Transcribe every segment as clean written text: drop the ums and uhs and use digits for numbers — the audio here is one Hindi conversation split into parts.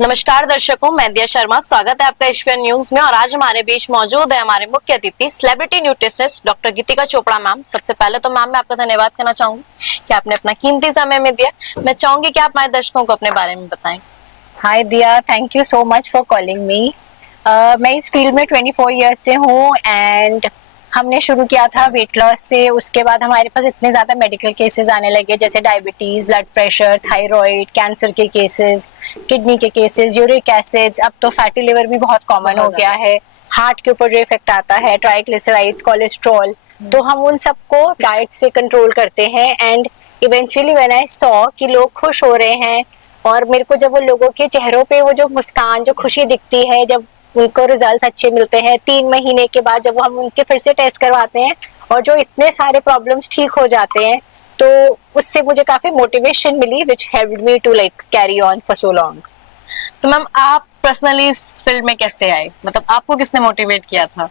नमस्कार दर्शकों, मैं दिया शर्मा। स्वागत है आपका एशपीएन न्यूज में। और आज हमारे बीच मौजूद है हमारे मुख्य अतिथि सेलिब्रिटी न्यूट्रिशनिस्ट डॉक्टर गीतिका चोपड़ा मैम। सबसे पहले तो मैम मैं आपका धन्यवाद करना चाहूंगी कि आपने अपना कीमती समय में दिया। मैं चाहूंगी कि आप हमारे दर्शकों को अपने बारे में बताएं। हाय दिया, thank you so much for calling me. मैं इस फील्ड में 24 ईयर्स से हूँ एंड हमने शुरू किया था वेट लॉस से। उसके बाद हमारे पास इतने ज़्यादा मेडिकल केसेस आने लगे, जैसे diabetes, blood pressure, thyroid, cancer के केसेस, किडनी के केसेस, यूरिक एसिड्स, अब तो फैटी लिवर भी बहुत कॉमन हो गया है। हार्ट के ऊपर जो इफेक्ट आता है, ट्राइग्लिसराइड्स, कोलेस्ट्रॉल, तो हम उन सबको डाइट से कंट्रोल करते हैं। And eventually when I saw कि लोग खुश हो रहे हैं और मेरे को जब वो लोगों के चेहरों पे वो जो मुस्कान, जो खुशी दिखती है, जब उनको रिजल्ट्स अच्छे मिलते हैं 3 महीने के बाद, जब हम उनके फिर से टेस्ट करवाते हैं और जो इतने सारे प्रॉब्लम्स ठीक हो जाते हैं, तो उससे मुझे काफी मोटिवेशन मिली which helped me to like carry on for so long. तो मैम आप पर्सनली इस फील्ड में कैसे आए, मतलब आपको किसने मोटिवेट किया था?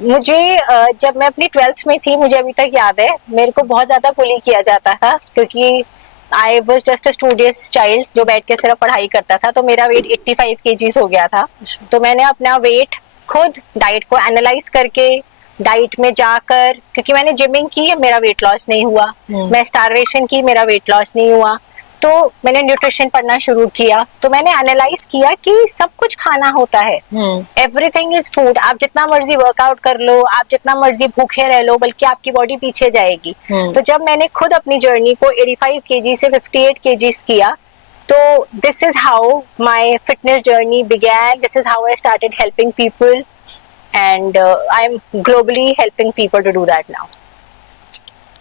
मुझे जब मैं अपनी 12th में थी, मुझे अभी तक याद है, मेरे को बहुत ज्यादा बुली किया जाता था क्योंकि I was just a studious child जो बैठ के सिर्फ पढ़ाई करता था। तो मेरा वेट 85 kgs हो गया था। तो मैंने अपना वेट खुद डाइट को एनालाइज करके, डाइट में जाकर, क्योंकि मैंने जिमिंग की, मेरा वेट लॉस नहीं हुआ, मैं स्टारवेशन की, मेरा वेट लॉस नहीं हुआ, तो मैंने न्यूट्रिशन पढ़ना शुरू किया। तो मैंने एनालाइज किया कि सब कुछ खाना होता है, एवरीथिंग इज फूड। आप जितना मर्जी वर्कआउट कर लो, आप जितना मर्जी भूखे रह लो, बल्कि आपकी बॉडी पीछे जाएगी। तो जब मैंने खुद अपनी जर्नी को 85 kg से 58 kgs किया, तो this is how my fitness journey began, this is how I started helping people and I am globally helping people to do that now.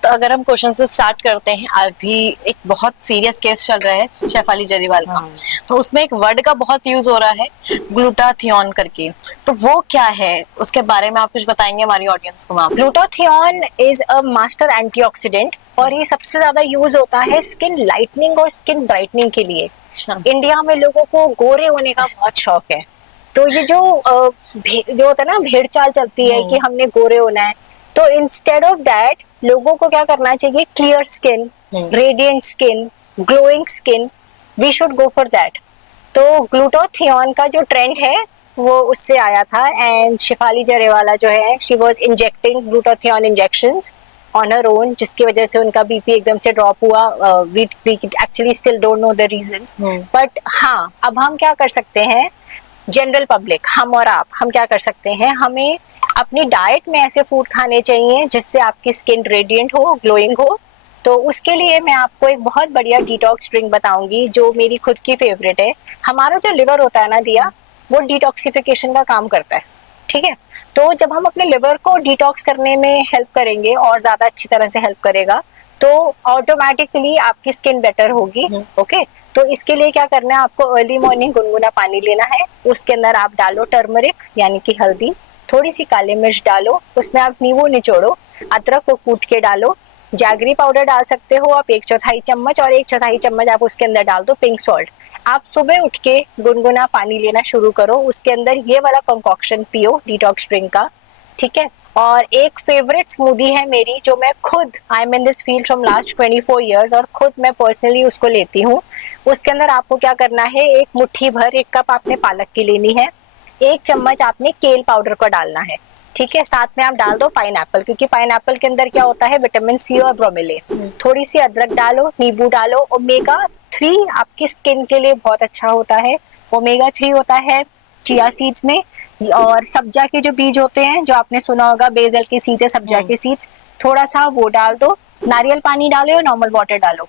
तो अगर हम क्वेश्चन से स्टार्ट करते हैं, अभी एक बहुत सीरियस केस चल रहा है शेफाली जरीवाल का। तो उसमें एक वर्ड का बहुत यूज हो रहा है, ग्लूटाथियोन करके। तो वो क्या है, उसके बारे में आप कुछ बताएंगे हमारी ऑडियंस को? Ma'am, glutathione is a master antioxidant और ये सबसे ज्यादा यूज होता है स्किन लाइटनिंग और स्किन ब्राइटनिंग के लिए। इंडिया में लोगों को गोरे होने का बहुत शौक है, तो ये जो होता है ना, भेड़ चाल चलती है कि हमने गोरे होना है, तो इंस्टेड ऑफ दैट लोगों को क्या करना चाहिए? Clear skin, radiant skin, glowing skin, we should go for that. तो ग्लूटाथियोन का जो ट्रेंड है वो उससे आया था। एंड शेफाली जरीवाला जो है, she was injecting glutathione injections on her own, जिसकी वजह से उनका बीपी एकदम से ड्रॉप हुआ। We actually still don't know the reasons, but हाँ, अब हम क्या कर सकते हैं, जनरल पब्लिक, हम और आप, हम क्या कर सकते हैं? हमें अपनी डाइट में ऐसे फूड खाने चाहिए जिससे आपकी स्किन रेडिएंट हो, ग्लोइंग हो। तो उसके लिए मैं आपको एक बहुत बढ़िया डिटॉक्स ड्रिंक बताऊंगी जो मेरी खुद की फेवरेट है। हमारा जो लिवर होता है ना दिया, वो डिटॉक्सिफिकेशन का काम करता है, ठीक है? तो जब हम अपने लिवर को डिटॉक्स करने में हेल्प करेंगे और ज्यादा अच्छी तरह से हेल्प करेगा, तो ऑटोमेटिकली आपकी स्किन बेटर होगी। ओके, तो इसके लिए क्या करना है? आपको अर्ली मॉर्निंग गुनगुना पानी लेना है, उसके अंदर आप डालो टर्मरिक यानी कि हल्दी, थोड़ी सी काली मिर्च डालो, उसमें आप नींबू निचोड़ो, अदरक को कूट के डालो, जैगरी पाउडर डाल सकते हो आप 1/4 चम्मच, और 1/4 चम्मच आप उसके अंदर डाल दो पिंक सॉल्ट। आप सुबह उठ के गुनगुना पानी लेना शुरू करो, उसके अंदर ये वाला कंकॉक्शन पियो डिटॉक्स ड्रिंक का, ठीक है? और एक फेवरेट स्मूदी है मेरी जो मैं खुद, I am in this field from last 24 years और खुद मैं पर्सनली उसको लेती हूँ। उसके अंदर आपको क्या करना है? एक मुट्ठी भर, 1 कप आपने पालक की लेनी है, 1 चम्मच आपने केल पाउडर को डालना है, ठीक है? साथ में आप डाल दो पाइनएप्पल, क्योंकि पाइनएप्पल के अंदर क्या होता है? विटामिन सी और ब्रोमेलेन। थोड़ी सी अदरक डालो, नींबू डालो। ओमेगा 3 आपकी स्किन के लिए बहुत अच्छा होता है। ओमेगा 3 होता है चिया सीड्स में, और सब्जा के जो बीज होते हैं, जो आपने सुना होगा, बेसल के सीड्स, सब्जा के सीड्स, थोड़ा सा वो डाल दो। नारियल पानी डालो, नॉर्मल वाटर डालो।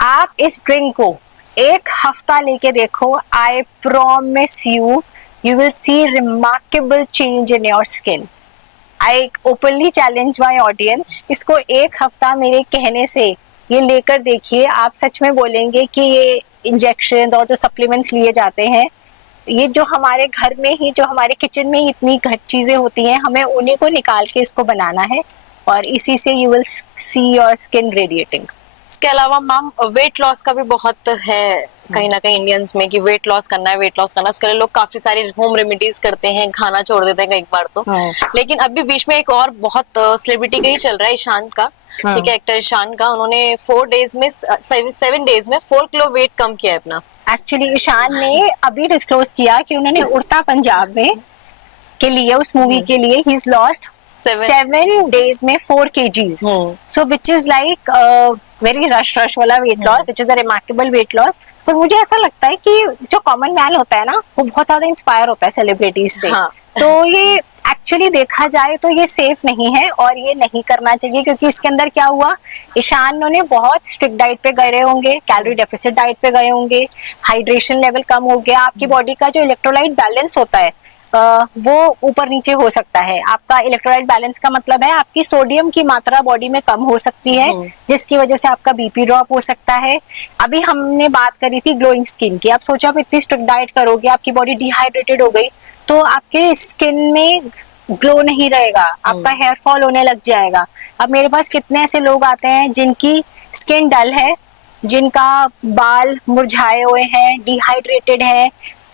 आप इस ड्रिंक को 1 हफ्ता लेके देखो, I promise you, you will see remarkable change in your skin. I openly challenge my audience, इसको 1 हफ्ता मेरे कहने से ये लेकर देखिए, आप सच में बोलेंगे कि ये इंजेक्शन और जो सप्लीमेंट्स लिए जाते हैं, ये जो हमारे घर में ही, जो हमारे किचन में ही इतनी घट चीजें होती हैं, हमें उन्हीं को निकाल के इसको बनाना है, और इसी से you will see your skin radiating. इसके अलावा मैम वेट लॉस का भी बहुत है कहीं ना कहीं इंडियंस में कि वेट लॉस करना है, वेट लॉस करना है। उसके लिए लोग काफी सारी होम रेमेडीज करते हैं, खाना छोड़ देते हैं कई बार तो। लेकिन अभी बीच में एक और बहुत सेलिब्रिटी का ही चल रहा है, ईशान का, ठीक है, एक्टर ईशान का। उन्होंने 7 डेज में 4 किलो वेट कम किया है अपना। एक्चुअली ईशान ने अभी डिस्क्लोज किया कि उन्होंने उड़ता पंजाब में के लिए, उस मूवी के लिए ही इज लॉस्ट 7 days में 4 kgs. So which is like very rush वाला weight loss, which is a remarkable weight loss. तो मुझे ऐसा लगता है कि जो कॉमन मैन होता है ना, वो बहुत ज्यादा इंस्पायर होता है सेलिब्रिटीज से. हाँ. तो ये एक्चुअली देखा जाए तो ये सेफ नहीं है और ये नहीं करना चाहिए, क्योंकि इसके अंदर क्या हुआ, ईशान ने बहुत स्ट्रिक्ट डाइट पे गए होंगे, कैलोरी डेफिसिट डाइट पे गए होंगे, हाइड्रेशन लेवल कम हो गया, आपकी बॉडी का जो इलेक्ट्रोलाइट बैलेंस होता है वो ऊपर नीचे हो सकता है. आपका इलेक्ट्रोलाइट बैलेंस का मतलब है आपकी सोडियम की मात्रा बॉडी में कम हो सकती है, जिसकी वजह से आपका बीपी ड्रॉप हो सकता है. अभी हमने बात करी थी ग्लोइंग स्किन की. आप सोचो आप इतनी स्ट्रिक्ट डाइट करोगे, आपकी बॉडी डिहाइड्रेटेड हो गई, तो आपके स्किन में ग्लो नहीं रहेगा, आपका हेयर फॉल होने लग जाएगा. अब मेरे पास कितने ऐसे लोग आते हैं जिनकी स्किन डल है, जिनका बाल मुरझाए हुए हैं, डिहाइड्रेटेड है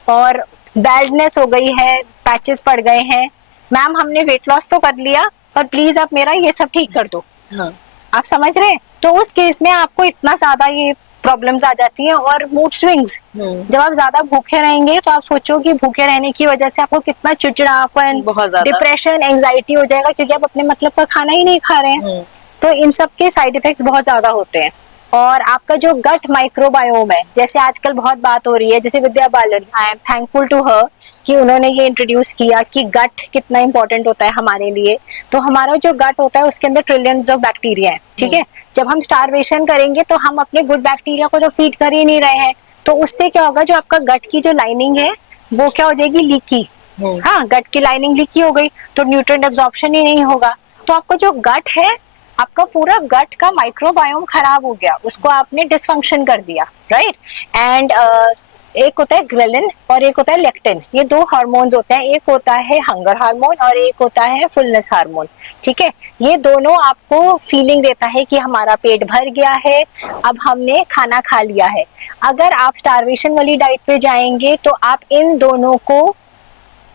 और बैल्डनेस हो गई है, पैचेस पड़ गए हैं. मैम हमने वेट लॉस तो कर लिया, पर प्लीज आप मेरा ये सब ठीक कर दो. हाँ. आप समझ रहे हैं? तो उस केस में आपको इतना ज्यादा ये प्रॉब्लम्स आ जाती हैं. और मूड स्विंग्स, जब आप ज्यादा भूखे रहेंगे तो आप सोचो कि भूखे रहने की वजह से आपको कितना चिड़चिड़ापन, डिप्रेशन, एंजाइटी हो जाएगा, क्योंकि आप अपने मतलब का खाना ही नहीं खा रहे हैं. तो इन सब के साइड इफेक्ट्स बहुत ज्यादा होते हैं. और आपका जो गट माइक्रोबायोम है, जैसे आजकल बहुत बात हो रही है, जैसे Vidya Balan, I am thankful to her कि उन्होंने ये इंट्रोड्यूस किया कि गट कितना इंपॉर्टेंट होता है हमारे लिए. तो हमारा जो गट होता है उसके अंदर ट्रिलियंस ऑफ बैक्टीरिया है. ठीक है, जब हम स्टारवेशन करेंगे तो हम अपने गुड बैक्टीरिया को तो फीड कर ही नहीं रहे हैं. तो उससे क्या होगा, जो आपका गट की जो लाइनिंग है वो क्या हो जाएगी, लीकी. हाँ, गट की लाइनिंग लीकी हो गई तो न्यूट्रिएंट एब्जॉर्प्शन ही नहीं होगा. तो आपका जो गट है, आपका पूरा गट का माइक्रोबायोम खराब हो गया, उसको आपने डिसफंक्शन कर दिया, राइट. एंड एक होता है ग्रेलिन और एक होता है लेक्टिन. ये 2 हार्मोन्स होते हैं, एक होता है हंगर हार्मोन और एक होता है फुलनेस हार्मोन. ठीक है, ये दोनों आपको फीलिंग देता है कि हमारा पेट भर गया है, अब हमने खाना खा लिया है. अगर आप स्टारवेशन वाली डाइट पे जाएंगे तो आप इन दोनों को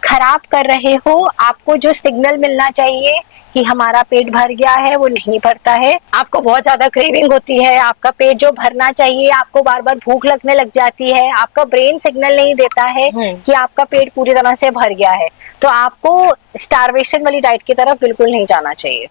खराब कर रहे हो. आपको जो सिग्नल मिलना चाहिए कि हमारा पेट भर गया है वो नहीं भरता है, आपको बहुत ज्यादा क्रेविंग होती है, आपका पेट जो भरना चाहिए, आपको बार बार भूख लगने लग जाती है, आपका ब्रेन सिग्नल नहीं देता है कि आपका पेट पूरी तरह से भर गया है. तो आपको स्टारवेशन वाली डाइट की तरफ बिल्कुल नहीं जाना चाहिए.